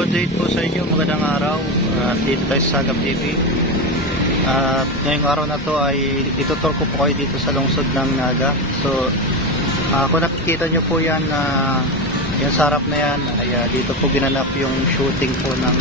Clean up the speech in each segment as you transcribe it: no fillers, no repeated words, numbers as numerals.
Good day po sa inyo, magandang araw. Dito tayo sa Sagap TV. At ngayong araw na to ay itutur ko po kayo dito sa lungsod ng Naga. So kung nakikita nyo po yan, yung sarap na yan ay dito po ginanap yung shooting po ng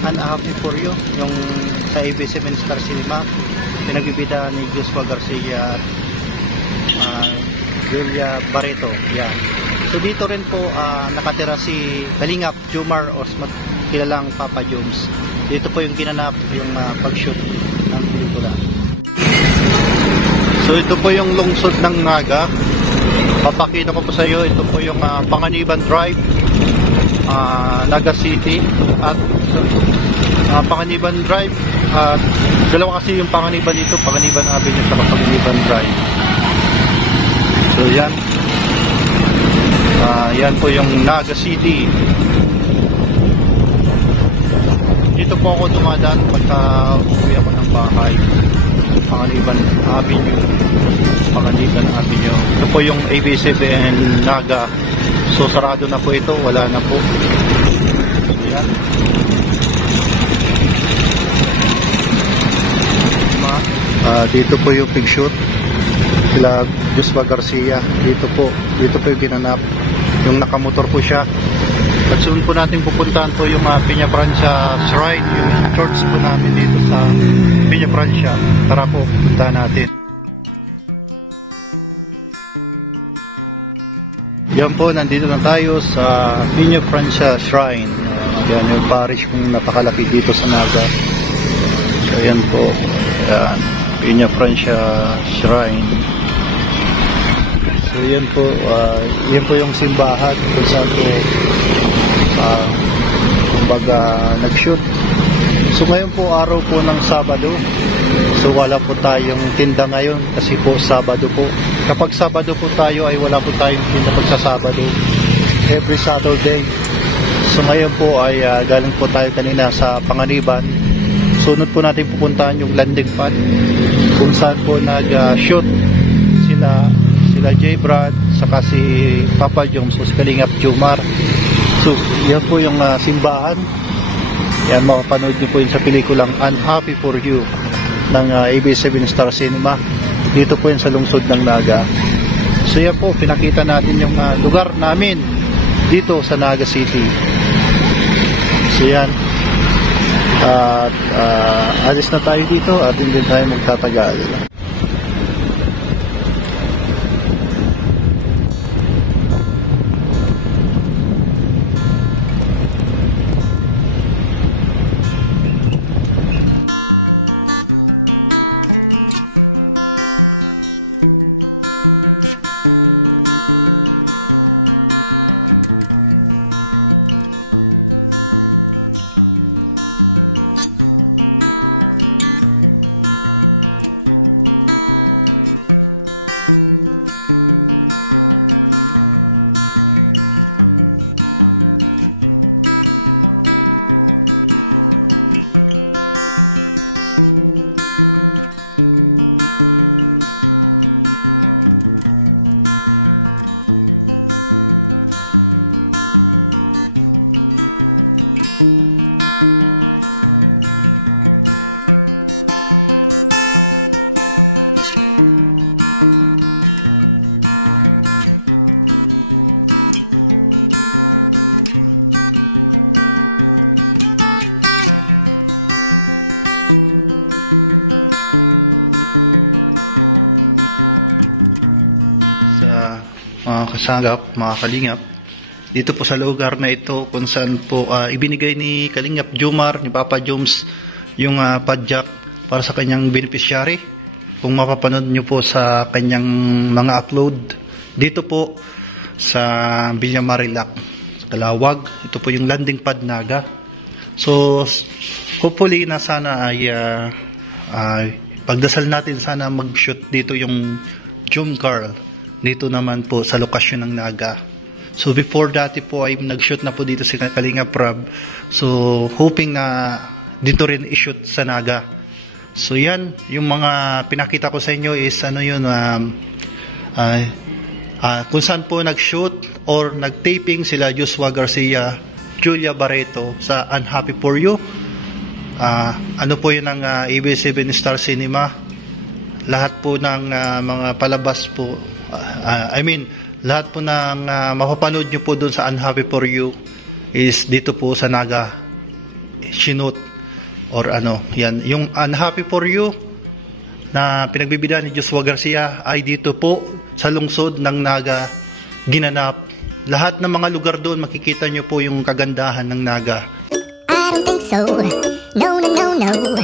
Unhappy for You, yung sa ABC Star Cinema, pinagbibida ni Joshua Garcia at Julia Barreto. Yan. So dito rin po nakatira si Kalingap Jomar o kilalang Papa Joms. Dito po yung ginanap yung pag-shoot ng pelikula. So ito po yung lungsod ng Naga. Papakita ko po sa iyo, ito po yung Panganiban Drive, Naga City. At Panganiban Drive, dalawa kasi yung Panganiban dito, Panganiban Avenue at Panganiban Drive. So yan. Yan po yung Naga City. Dito po ako dumadaan pagka uwi ako ng bahay. Panganiban Avenue. Panganiban Avenue. Ito po yung ABCBN Naga. So sarado na po ito. Wala na po. Yan. Dito po yung picture sila Joshua Garcia. Dito po yung ginanap. Yung nakamotor po siya. At soon po natin pupuntahan po yung Peña Francia Shrine, yung church po namin dito sa Peña Francia. Tara po, puntahan natin. Yan po, nandito na tayo sa Peña Francia Shrine. Yan yung parish kung napakalaki dito sa Naga. So yan po, yan, Peña Francia Shrine. So yan po yung simbahan kung saan po kumbaga nag-shoot. So ngayon po araw po ng Sabado. So wala po tayong tinda ngayon kasi po Sabado po. Kapag Sabado po tayo ay wala po tayong tinda pag sa Sabado. Every Saturday. So ngayon po ay galing po tayo kanina sa Panganiban. Sunod po natin pupuntahan yung landing pad kung saan po nag-shoot sila J. Brad saka si Papa Joms o si Kalingap Jomar. So yan po yung simbahan. Yan, makapanood nyo po yun sa pelikulang Unhappy for You ng ABC Star Cinema. Dito po yun sa lungsod ng Naga. So yan po, pinakita natin yung lugar namin dito sa Naga City. So yan. At alis na tayo dito at hindi tayo magtatagal. Mga kasagap, mga kalingap, dito po sa lugar na ito kung saan po ibinigay ni Kalingap Jomar, ni Papa Joms yung padjak para sa kanyang beneficiary. Kung mapapanood nyo po sa kanyang mga upload dito po sa Villa Marilac, Kalawag. Ito po yung landing pad Naga. So hopefully na sana ay pagdasal natin sana mag-shoot dito yung Jom Carl dito naman po sa lokasyon ng Naga. So before dati po ay nag-shoot na po dito si Kalingap Rob. So hoping na dito rin i-shoot sa Naga. So yan, yung mga pinakita ko sa inyo is ano yun, kung saan po nag-shoot or nagtaping sila Joshua Garcia, Julia Barreto sa Unhappy For You. Ano po yun ang ABS-CBN Star Cinema. Lahat po ng mga palabas po, lahat po ng mapapanood nyo po dun sa Unhappy For You is dito po sa Naga Shinoot or yan. Yung Unhappy For You na pinagbibida ni Joshua Garcia ay dito po sa lungsod ng Naga ginanap. Lahat ng mga lugar doon makikita nyo po yung kagandahan ng Naga. I don't think so. No, no, no, no.